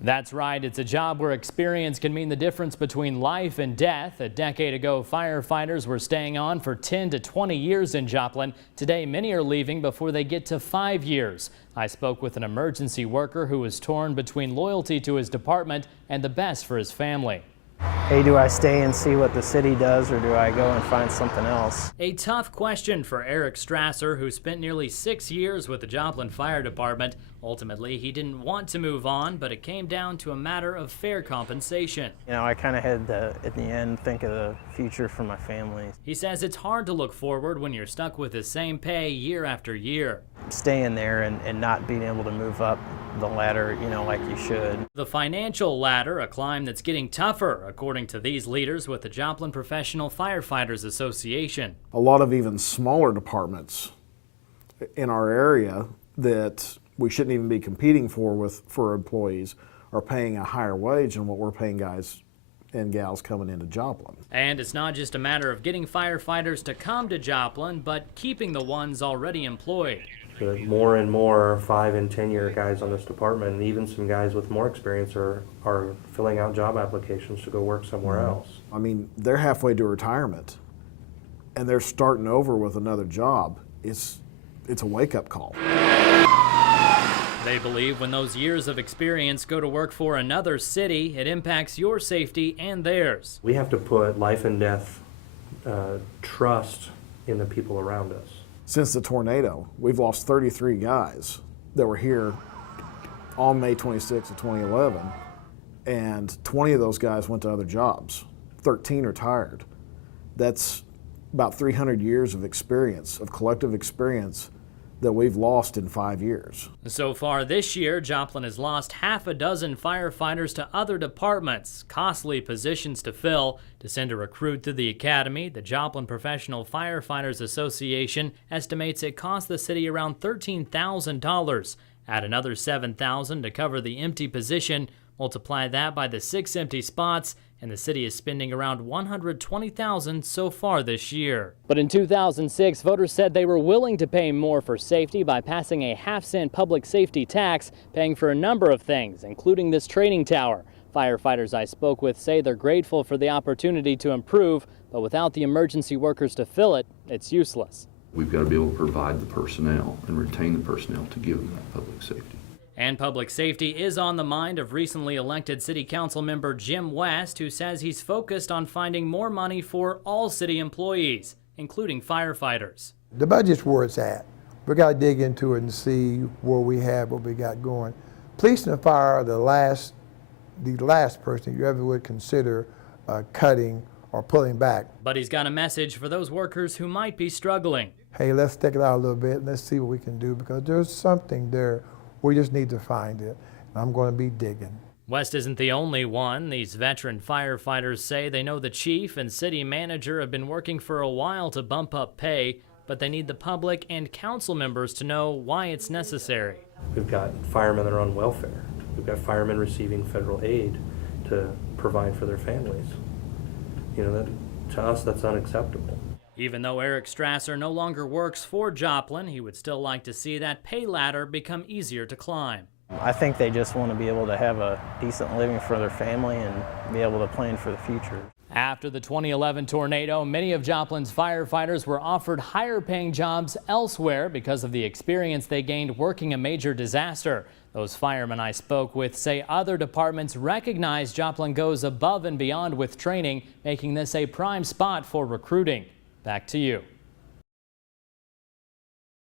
That's right. It's a job where experience can mean the difference between life and death. A decade ago, firefighters were staying on for 10 to 20 years in Joplin. Today, many are leaving before they get to 5 years. I spoke with an emergency worker who was torn between loyalty to his department and the best for his family. Hey, do I stay and see what the city does, or do I go and find something else? A tough question for Eric Strasser, who spent nearly 6 years with the Joplin Fire Department. Ultimately, he didn't want to move on, but it came down to a matter of fair compensation. You know, I kind of had to, at the end, think of the future for my family. He says it's hard to look forward when you're stuck with the same pay year after year. Staying there and not being able to move up the ladder, you know, like you should. The financial ladder, a climb that's getting tougher, according to these leaders with the Joplin Professional Firefighters Association. A lot of even smaller departments in our area that we shouldn't even be competing for employees are paying a higher wage than what we're paying guys and gals coming into Joplin. And it's not just a matter of getting firefighters to come to Joplin, but keeping the ones already employed. More and more 5- and 10-year guys on this department, and even some guys with more experience are filling out job applications to go work somewhere else. I mean, they're halfway to retirement and they're starting over with another job. It's a wake-up call. They believe when those years of experience go to work for another city, it impacts your safety and theirs. We have to put life and death trust in the people around us. Since the tornado, we've lost 33 guys that were here on May 26th of 2011, and 20 of those guys went to other jobs. 13 retired. That's about 300 years of experience, of collective experience, that we've lost in 5 years. So far this year, Joplin has lost half a dozen firefighters to other departments, costly positions to fill. To send a recruit to the academy, the Joplin Professional Firefighters Association estimates it cost the city around $13,000. Add another $7,000 to cover the empty position. Multiply that by the 6 empty spots, and the city is spending around $120,000 so far this year. But in 2006, voters said they were willing to pay more for safety by passing a half-cent public safety tax, paying for a number of things, including this training tower. Firefighters I spoke with say they're grateful for the opportunity to improve, but without the emergency workers to fill it, it's useless. We've got to be able to provide the personnel and retain the personnel to give them that public safety. And public safety is on the mind of recently elected City Council member Jim West, who says he's focused on finding more money for all city employees, including firefighters. The budget's where it's at. We got to dig into it and see where we have, what we got going. Police and fire are the last person you ever would consider cutting or pulling back. But he's got a message for those workers who might be struggling. Hey, let's stick it out a little bit and let's see what we can do, because there's something there. We just need to find it, and I'm going to be digging. West isn't the only one. These veteran firefighters say they know the chief and city manager have been working for a while to bump up pay, but they need the public and council members to know why it's necessary. We've got firemen that are on welfare. We've got firemen receiving federal aid to provide for their families. You know, to us, that's unacceptable. Even though Eric Strasser no longer works for Joplin, he would still like to see that pay ladder become easier to climb. I think they just want to be able to have a decent living for their family and be able to plan for the future. After the 2011 tornado, many of Joplin's firefighters were offered higher paying jobs elsewhere because of the experience they gained working a major disaster. Those firemen I spoke with say other departments recognize Joplin goes above and beyond with training, making this a prime spot for recruiting. Back to you.